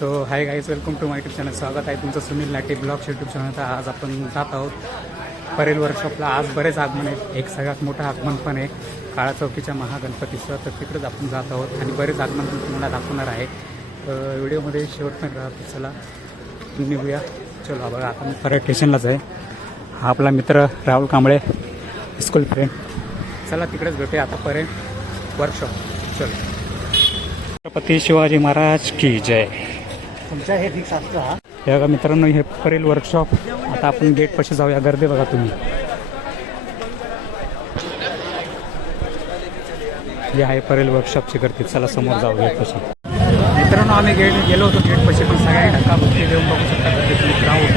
So hi guys welcome to my channel स्वागत आहे तुमचं सुनील नाटे ब्लॉग्स यूट्यूब चॅनल तर आज आपण जात आहोत परेल वर्कशॉपला आज बरेच आगमन आहेत. एक सगळ्यात मोठं आगमन पण आहे. काळा चौकीच्या महागणपतीचं तर तिकडेच आपण जात आहोत आणि बरेच आगमन पण तुम्हाला दाखवणार आहे. तर व्हिडिओमध्ये शेवटपर्यंत राहतो चला निघूया. चलो बघा आता मी परत स्टेशनलाच आहे. हा आपला मित्र राहुल कांबळे स्कूल फ्रेंड चला तिकडेच भेटूया आतापर्यंत वर्कशॉप चलो. छत्रपती शिवाजी महाराज की जय. तुमच्या हे फिक्स असतं हा. हे बघा मित्रांनो हे परेल वर्कशॉप आता आपण गेट पाशी जाऊया. गर्दी बघा तुम्ही. हे आहे परेल वर्कशॉपची गर्दी. चला समोर जाऊ गेट पाशी. मित्रांनो आम्ही गेट गेलो होतो गेट पाशी पण सगळ्यांनी धक्का बुक्की देऊन बघू शकता गर्दी तुम्ही. क्राऊड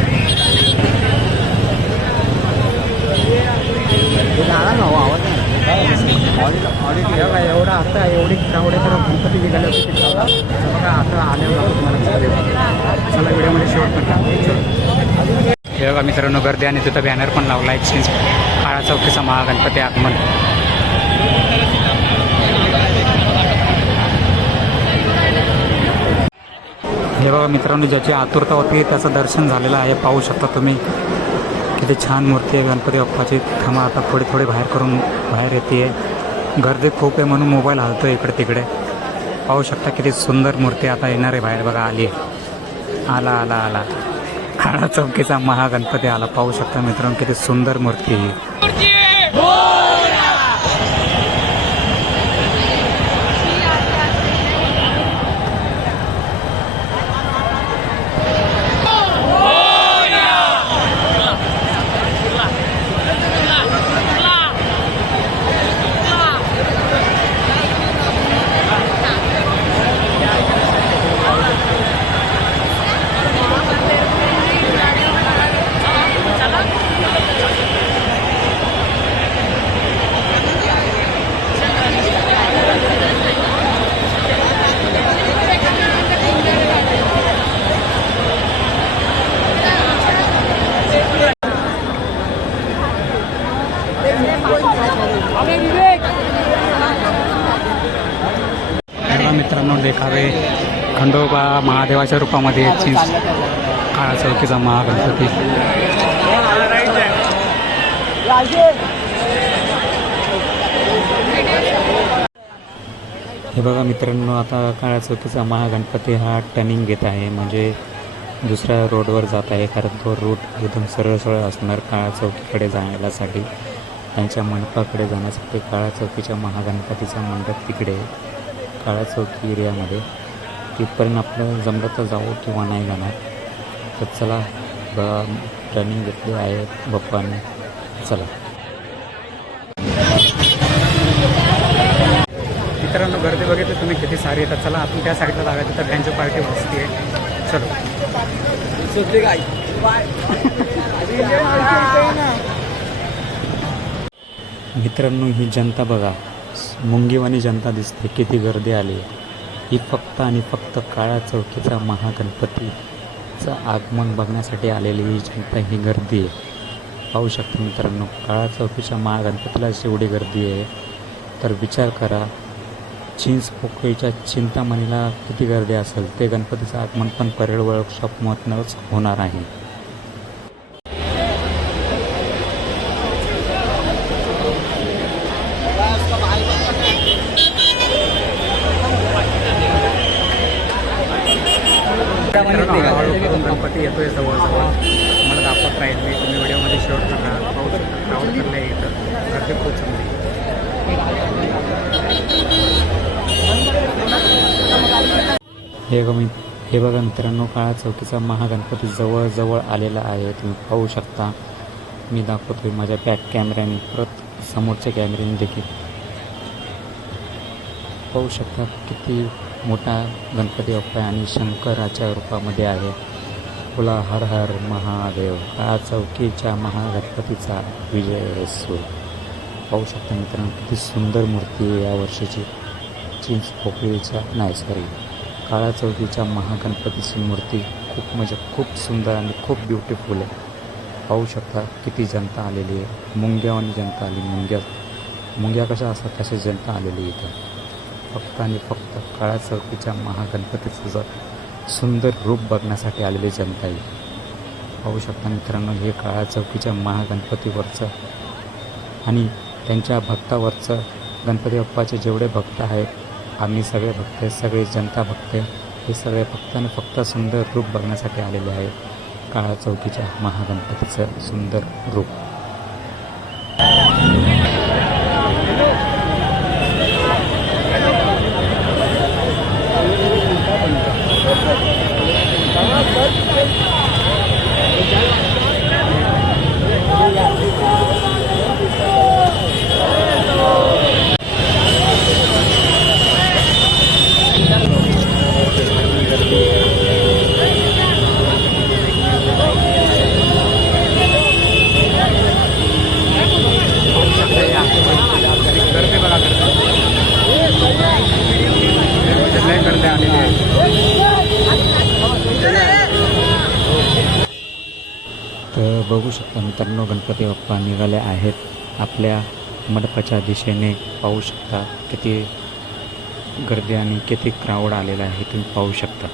हे गाणं ना हो, आवाज नाही बघा एवढा आता एवढी क्राऊड आहे तर गणपती निघाले होते बघा आता आलेलो लागतो तुम्हाला चला व्हिडिओमध्ये शेवट पण हे बघा मित्रांनो गर्दी आणि तिथं बॅनर पण लावला आहे चेंज काळा चौकीचा महागणपती आगमन. हे बघा मित्रांनो ज्याची आतुरता होती त्याचं दर्शन झालेलं आहे. पाहू शकता तुम्ही. किती छान मूर्ती आहे गणपती बाप्पाची. थांबा आता थोडी थोडी बाहेर करून बाहेर येते. गर्दी खूप आहे म्हणून मोबाईल हलतो इकडे तिकडे. पाहू शकता किती सुंदर मूर्ती आता येणार आहे बाहेर बघा आली. आला आला आला. काळा चौकीचा महागणपती आला. पाहू शकता मित्रांनो किती सुंदर मूर्ती ही. अशा रूपामध्ये चिंच काळा चौकीचा महागणपती हे बघा मित्रांनो आता काळा चौकीचा महागणपती हा टर्निंग घेत आहे. म्हणजे दुसऱ्या रोडवर जात आहे कारण तो रूट एकदम सरळ सरळ असणार काळा चौकीकडे जाण्यासाठी. त्यांच्या मंडपाकडे जाण्यासाठी काळा चौकीच्या महागणपतीचा मंडप तिकडे आहे. काळा चौकी एरियामध्ये. तिथपर्यंत आपलं जमलं तर जाऊ किंवा नाही जाणार. तर चला बघा टर्निंग घेतली आहे बाप्पाने चला. मित्रांनो गर्दी बघितली तुम्ही किती सारी येतात चला आपण त्या साईडला जाऊया. तिथं बँजो पार्टी बसते चलो. मित्रांनो ही जनता बघा. मुंगीवाणी जनता दिसते. किती गर्दी आली ही फक्त आणि फक्त काळा चौकीचा महागणपतीचं आगमन बघण्यासाठी आलेली ही जनता ही गर्दी आहे. पाहू शकता मित्रांनो काळा चौकीच्या महागणपतीला जेवढी गर्दी आहे तर विचार करा चिंच पोकळीच्या चिंतामणीला किती गर्दी असेल ते गणपतीचं आगमन पण परेड वर्कशॉपमधनंच होणार आहे हळूहळू करून गणपती येतोय जवळजवळ मला दाखवत राहील मी तुम्ही व्हिडिओमध्ये शेवट करा पाहू शकता क्राऊड करलं इथं गर्दी खूप चांगली हे बघा मी हे बघा मित्रांनो काळा चौकीचा महागणपती जवळजवळ आलेला आहे. तुम्ही पाहू शकता. मी दाखवतोय माझ्या बॅक कॅमेऱ्याने परत समोरच्या कॅमेऱ्याने देखील. पाहू शकता किती मोठा गणपती बाप्पा आहे आणि शंकराच्या रूपामध्ये आहे. बोला हर हर महादेव. काळा चौकीच्या महागणपतीचा विजय असो पाहू शकता मित्रांनो किती सुंदर मूर्ती आहे या वर्षीची. चिंच पोकळीच्या नाही सॉरी काळा चौथीच्या महागणपतीची मूर्ती खूप म्हणजे खूप सुंदर आणि खूप ब्युटिफुल आहे. पाहू शकता किती जनता आलेली आहे. मुंग्यावानी जनता आली. मुंग्या मुंग्या कशा असतात तशी जनता आलेली आहे इथं. फक्त आणि फक्त काळा चौकीच्या महागणपतीचं जर सुंदर रूप बघण्यासाठी आलेली जनता आहे. पाहू शकता मित्रांनो हे काळा चौकीच्या महागणपतीवरचं आणि त्यांच्या भक्तावरचं गणपती बाप्पाचे जेवढे भक्त आहेत आम्ही सगळे भक्त आहेत सगळे जनता भक्त आहे हे सगळे फक्त आणि फक्त सुंदर रूप बघण्यासाठी आलेले आहे काळा चौकीच्या महागणपतीचं सुंदर रूप गर्दी बघा गर्दी आलेली आहे तर बघू शकता मित्रांनो. गणपती बाप्पा निघाले आहेत. आपल्या मंडपाच्या दिशेने पाहू शकता किती गर्दी आणि किती क्राऊड आलेला आहे. तुम्ही पाहू शकता.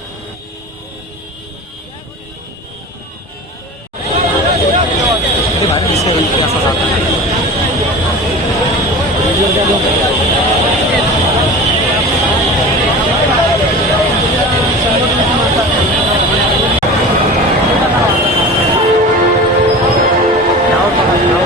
आवाज येणार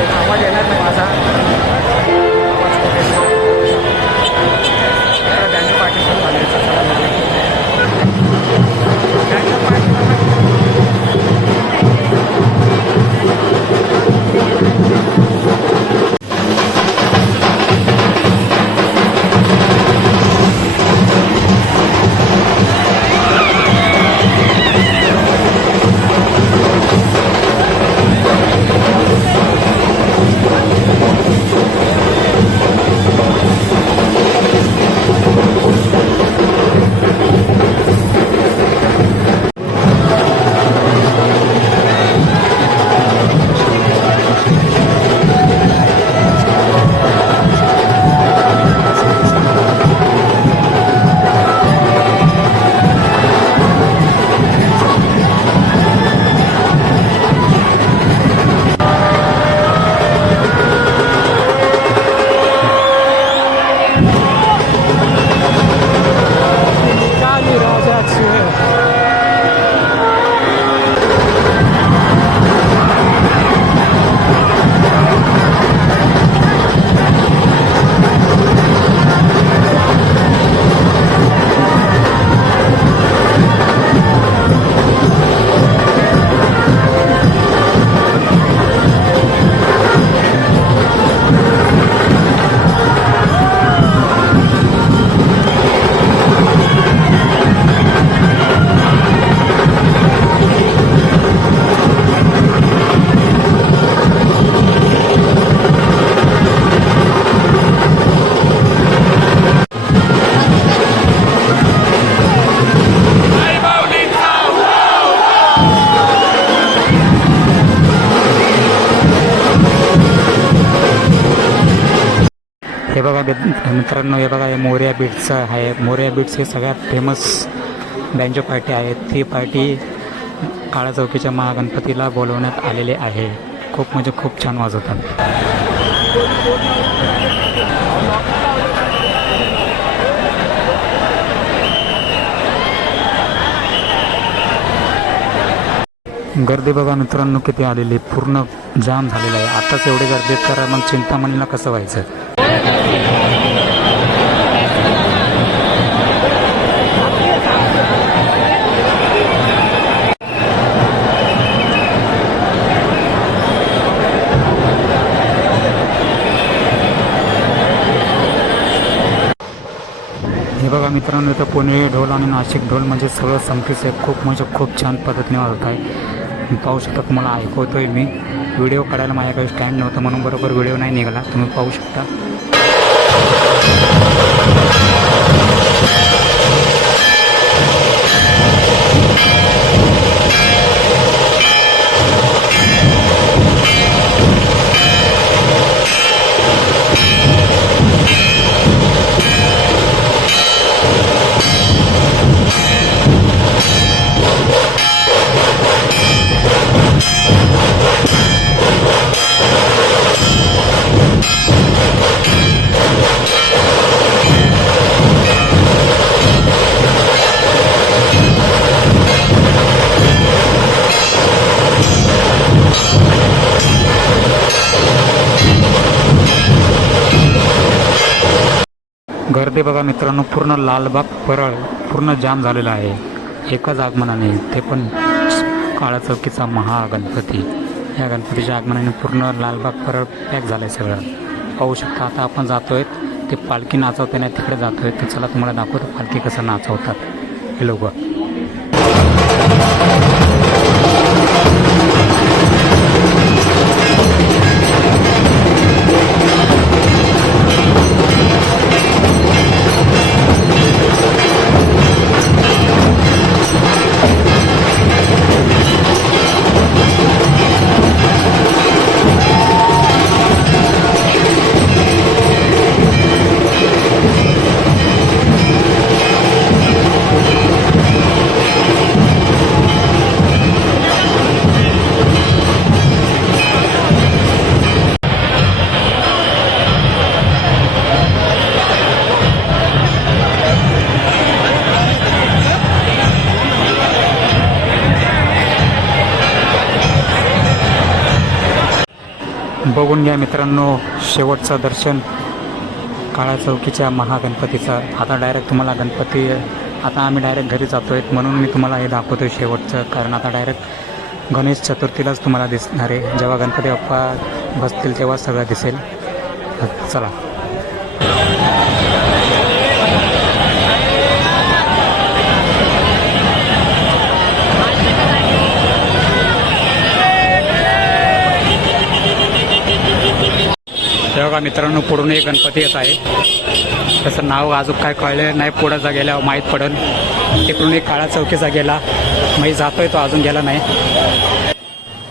हे बघा मित्रांनो हे बघा हे मोर्या बीट्सचं आहे. मोर्या बीट्स हे सगळ्यात फेमस बँजो पार्टी आहे. ती पार्टी काळा चौकीच्या महागणपतीला बोलवण्यात आलेले आहे. खूप म्हणजे खूप छान वाजवतात. गर्दी बघा मित्रांनो किती आलेली. पूर्ण जाम झालेला आहे. आताच एवढी गर्दी तर मग चिंतामणीला कसं व्हायचं? हे बघा मित्रांनो इथं पुणे ढोल आणि नाशिक ढोल म्हणजे सगळं संपीस आहे. खूप म्हणजे खूप छान पद्धतीने वाजत आहे पाहू शकता तुम्हाला ऐकवतोय मी. व्हिडिओ काढायला माझ्याकडे स्टँड नव्हतं म्हणून बरोबर व्हिडिओ नाही निघाला. तुम्ही पाहू शकता. गर्दी बघा मित्रांनो पूर्ण लालबाग परळ पूर्ण जाम झालेला आहे. एकाच आगमनाने ते पण काळा चौकीचा महागणपती. या गणपतीच्या आगमनाने पूर्ण लालबाग परळ पॅक झालं आहे सगळं. पाहू शकता आता आपण जातोय ते पालखी नाचवताना तिकडे जातोय तर चला तुम्हाला दाखवतो पालखी कसं नाचवतात. हे लोक. बघून घ्या मित्रांनो शेवटचं दर्शन. काळा चौकीच्या महागणपतीचं. आता डायरेक्ट तुम्हाला गणपती आता आम्ही डायरेक्ट घरी जातो आहे म्हणून मी तुम्हाला हे दाखवतो शेवटचं. कारण आता डायरेक्ट गणेश चतुर्थीलाच तुम्हाला दिसणार आहे. जेव्हा गणपती बाप्पा बसतील तेव्हा सगळं दिसेल. चला. बघा मित्रांनो पुढून एक गणपती येत आहे. त्याचं नाव अजून काय कळलं नाही पुढं जा गेल्या माहीत पडेल. तिकडून एक काळा चौकीचा गेला मी जातोय तो अजून गेला नाही.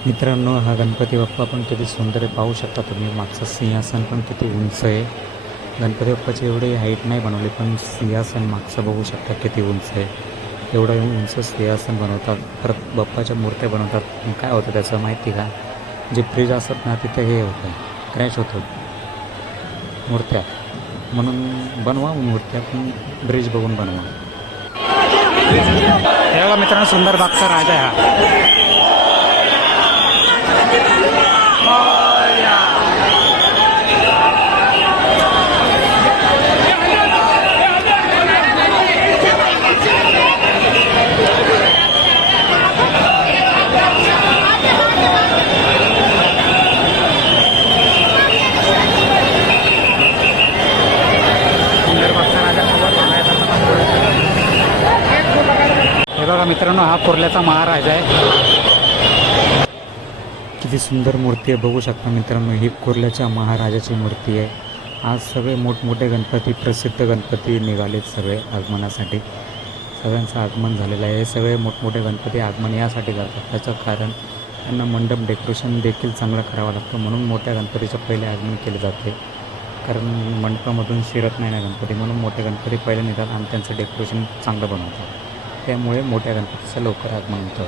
मित्रांनो हा गणपती बाप्पा पण किती सुंदर आहे पाहू शकता. तुम्ही मागचं सिंहासन पण किती उंच आहे. गणपती बाप्पाची एवढी हाईट नाही बनवली पण सिंहासन मागचं बघू शकता किती उंच आहे. एवढं उंच सिंहासन बनवतात परत बाप्पाच्या मूर्त्या बनवतात. काय होतं त्याचं माहिती का? जे फ्रीज असतात ना तिथे हे होतं क्रॅश होतं. मूर्त्या. म्हणून बनवा मूर्त्या पण ब्रिज बघून बनवा. हे बघा मित्रांनो सुंदर बागचा राजा आहे हा. मित्रांनो हा कुर्ल्याचा महाराजा आहे. किती सुंदर मूर्ती आहे बघू शकता मित्रांनो ही कुर्ल्याच्या महाराजाची मूर्ती आहे. आज सगळे मोठमोठे गणपती प्रसिद्ध गणपती निघालेत सगळे आगमनासाठी. सगळ्यांचं आगमन झालेलं आहे. हे सगळे मोठमोठे गणपती आगमन यासाठी करतात त्याचं कारण त्यांना मंडप डेकोरेशन देखील चांगलं करावं लागतं म्हणून मोठ्या गणपतीचं पहिले आगमन केले जाते. कारण मंडपामधून शिरत नाही ना गणपती म्हणून मोठे गणपती पहिले निघतात आणि त्यांचं डेकोरेशन चांगलं बनवतात. त्यामुळे मोठ्या गणपतीचं लवकर आगमन होतं.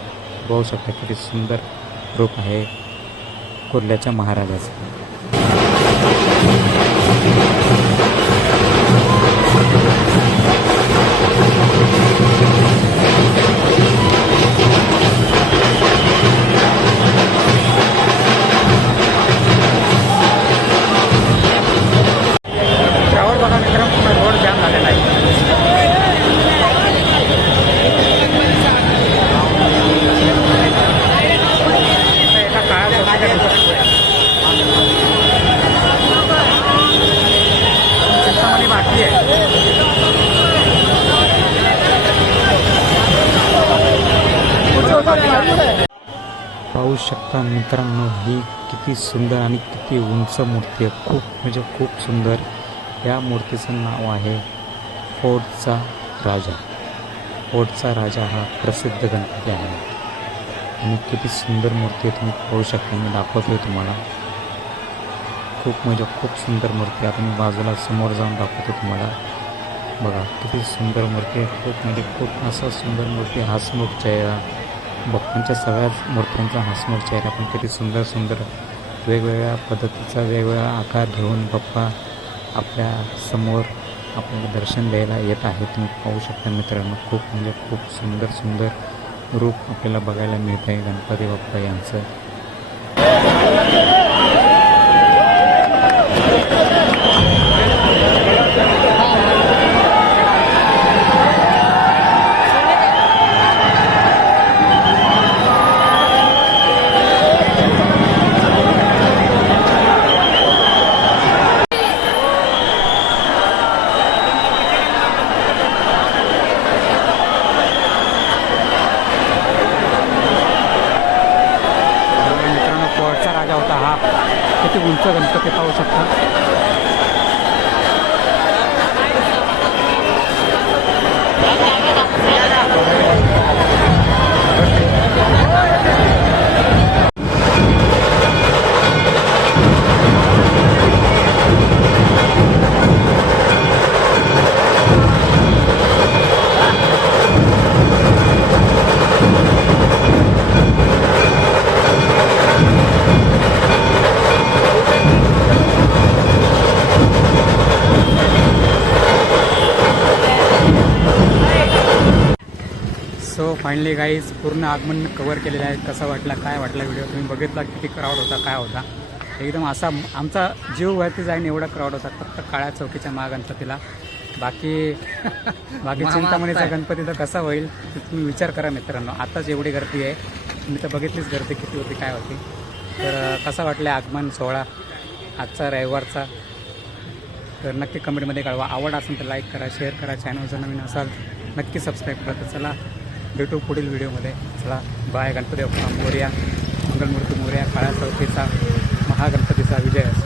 बघू शकता किती सुंदर रूप आहे कुर्ल्याच्या महाराजाचं. पाहू शकता मित्रांनो ही किती सुंदर आणि किती उंच मूर्ती आहे. खूप म्हणजे खूप सुंदर. या मूर्तीचं नाव आहे फोर्टचा राजा. फोर्टचा राजा हा प्रसिद्ध गणपती आहे. आणि किती सुंदर मूर्ती आहे तुम्ही पाहू शकता. मी दाखवतोय तुम्हाला. खूप म्हणजे खूप सुंदर मूर्ती आहे. आपण बाजूला समोर जाऊन दाखवतो तुम्हाला. बघा किती सुंदर मूर्ती आहे. खूप म्हणजे खूप असं सुंदर मूर्ती हसमुख चेहरा बाप्पांच्या सगळ्याच मूर्त्यांचा हसमुख चेहरा पण किती सुंदर सुंदर. वेगवेगळ्या पद्धतीचा वेगवेगळा आकार घेऊन बाप्पा आपल्यासमोर आपल्याला दर्शन द्यायला येत आहे तुम्ही पाहू शकता मित्रांनो खूप म्हणजे खूप सुंदर सुंदर रूप आपल्याला बघायला मिळत आहे गणपती बाप्पा यांचं. फायनली गाईज पूर्ण आगमन कवर केलेलं आहे. कसं वाटलं काय वाटलं व्हिडिओ तुम्ही बघितला किती क्राऊड होता काय होता? एकदम असा आमचा जीव वरती जाईन एवढा क्राऊड होता फक्त काळ्या चौकीच्या महागणपतीला बाकी बाकी चिंतामणीचा गणपती तर कसा होईल ते तुम्ही विचार करा मित्रांनो. आताच एवढी गर्दी आहे. तुम्ही तर बघितलीच गर्दी किती होती काय होती. तर कसा वाटलं आगमन सोहळा? आजचा रविवारचा? तर नक्की कमेंटमध्ये कळवा. आवड असेल तर लाईक करा शेअर करा. चॅनल जर नवीन असाल नक्की सबस्क्राईब करा. तर चला भेटू पुढील व्हिडिओमध्ये. चला बाय. गणपती बाप्पा. मोर्या. मंगलमूर्ती मोर्या. काळ्या चौथीचा महागणपतीचा विजय. असतो